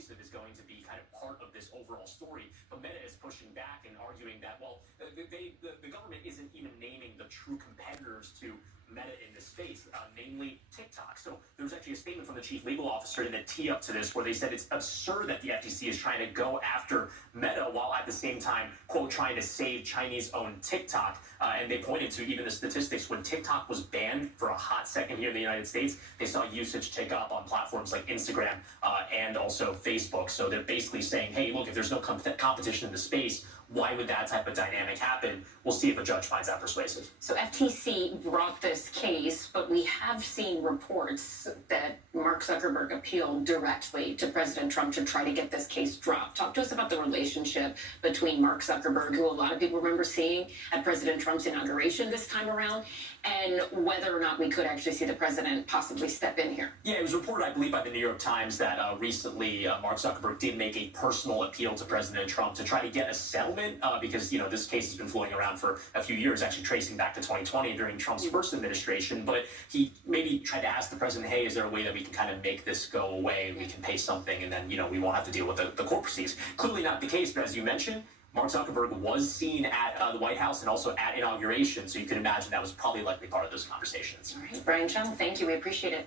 persuasive is going to be kind of part of this overall story. But Meta is pushing back and arguing that, well, the government isn't even naming the true competitors to Meta in this space, namely TikTok. So there was actually a statement from the chief legal officer in the tee up to this where they said it's absurd that the FTC is trying to go after Meta while at the same time, quote, trying to save Chinese-owned TikTok. And they pointed to even the statistics when TikTok was banned for a hot second here in the United States, they saw usage tick up on platforms like Instagram and also Facebook. So they're basically saying, hey, look, if there's no competition in the space, why would that type of dynamic happen? We'll see if a judge finds that persuasive. So FTC brought this case, but we have seen reports that Mark Zuckerberg appealed directly to President Trump to try to get this case dropped. Talk to us about the relationship between Mark Zuckerberg, who a lot of people remember seeing at President Trump's inauguration this time around, and whether or not we could actually see the president possibly step in here. Yeah, it was reported, I believe, by the New York Times that recently Mark Zuckerberg did make a personal appeal to President Trump to try to get a settlement because, this case has been floating around for a few years, actually tracing back to 2020 during Trump's first administration. But he maybe tried to ask the president, hey, is there a way that we can kind of make this go away? We can pay something and then, we won't have to deal with the court proceedings. Clearly not the case, but as you mentioned, Mark Zuckerberg was seen at the White House and also at inauguration, so you can imagine that was probably likely part of those conversations. All right, Brian Cheung, thank you. We appreciate it.